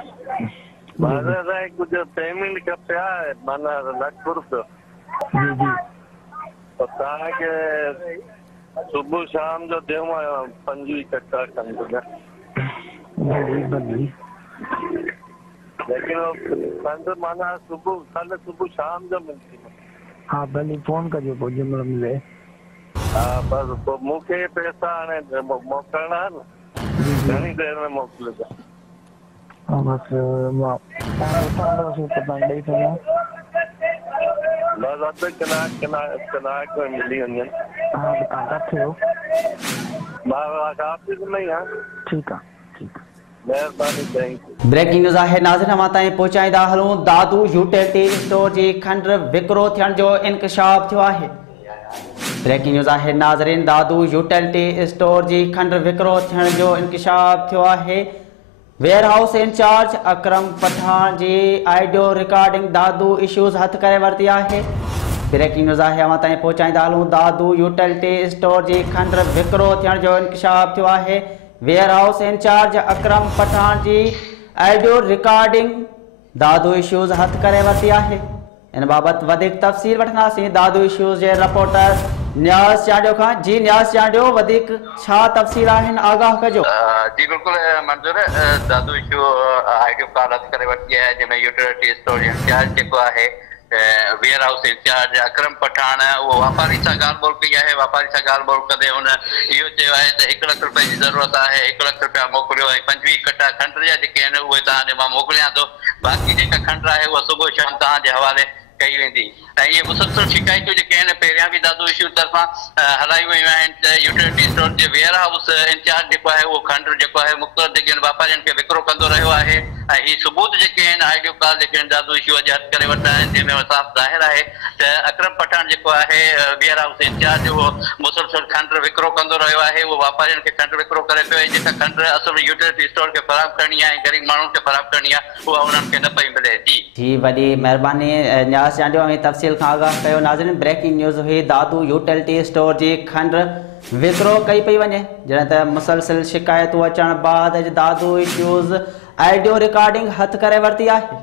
जी जी माना कुछ पेमेंट खपे आहे माना ₹1,00,000 जी जी तव्हांखे सुबुह शाम जो ॾियूं 25 कट्टा खंड जा। भली भली लेकिन खंड माना कल सुबुह शाम जो मिलंदी। हाँ भली फोन कजो पोइ जंहिंमहिल मिले। हा बसि पोइ मूंखे पैसा हाणे मोकिलणा आहिनि। जी जी घणी देरि में मोकिलिजो? हाँ बसि मां तव्हां वेठा हूंदव त तव्हां ॾेई सघां। बसि अधु कलाक में मिली वञनि। हाँ त तव्हां किथे हो? मां ऑफिस में ई आहियां। ठीकु आहे ठीकु आहे। महिरबानी थैंक यू। ब्रेकिंग न्यूज़ है नाज़रीन मां ताईं पहुचाईंदा हलूं। दादू यूटिलिटी स्टोर जी खंड विकिरो थियण जो इंकशाफ थियो आहे। ब्रेकिंग न्यूज़ है नाज़रीन दादू यूटिलिटी स्टोर जी खंड विकिरो थियण जो इंकशाफ थियो आहे। वेयर हाउस इंचार्ज अकरम पठान जी ऑडियो रिकॉर्डिंग दादू इश्यूज़ हथ करे वरिती आहे। ब्रेकिंग न्यूज़ है मां ताईं पहुचाईंदा हलूं। दादू यूटिलिटी स्टोर जी खंड विकिरो थियण जो इंकशाफ थियो आहे। वेयर हाउस इंचार्ज अकरम पठान जी ऑडियो रिकॉर्डिंग दादू इश्यूज़ हथ करे वरिती आहे। इन बाबति वधीक तफ़सील वठंदासीं दादू इश्यूज़ जे रिपोर्टर न्याज़ चांडियो खां। जी न्याज़ चांडियो वधीक छा तफ़सील आहिनि आगाह कजो। जी बिल्कुल मंजूर दादू इशू ऑडियो कॉल हथ करे वरिती आहे जंहिंमें यूटिलिटी स्टोर इंचार्ज जेको आहे वेयर हाउस इंचार्ज अकरम पठान वो वापारी सां ॻाल्हि ॿोल कई आहे। वापारी सां ॻाल्हि ॿोल कंदे हुन इहो चयो आहे त ₹1,00,000 जी ज़रूरत आहे। ₹1,00,000 मोकिलियो ऐं 25 कट्टा खंड जा जेके आहिनि उहे तव्हां ॾे मां मोकिलियां थो। बाक़ी जेका खंड आहे उहा सुबुह शाम तव्हांजे हवाले कई वेंदी। ऐं इहे मुसलसल शिकायतूं जेके आहिनि पहिरियां बि दादू इशू तरफ़ां हलाई वयूं आहिनि त यूटिलिटी स्टोर जे वेयर हाउस इंचार्ज जेको आहे उहो खंड जेको आहे मुख़्तलिफ़ जेके आहिनि वापारियुनि खे विकिरो कंदो रहियो आहे। ऐं हीअ सबूत जेके आहिनि ऑडियो कॉल जेके आहिनि दादू इशू अॼु हथ करे वरिता आहिनि जंहिंमें साफ़ ज़ाहिर आहे त अकरम पठान जेको आहे वेयर हाउस इंचार्ज उहो मुसलसल खंड विकिरो कंदो रहियो आहे। उहो वापारियुनि खे खंड विकिरो करे पियो ऐं जेका खंड असुल यूटिलिटी स्टोर खे फ़राहम करणी आहे ऐं ग़रीब माण्हुनि खे फ़राहम करणी आहे उहा उन्हनि खे न पई मिले। जी वॾी महिरबानी न्याज़ चांडियो ऐं तफ़सील खां आगाह कयो। नाज़रीन ब्रेकिंग न्यूज़ हुई दादू यूटिलिटी स्टोर जी खंड विकिरो कई पई वञे जॾहिं त मुसलसिल शिकायतूं अचण बाद दादू इश्यूज़ ऑडियो रिकॉर्डिंग हथ करे वरिती आहे।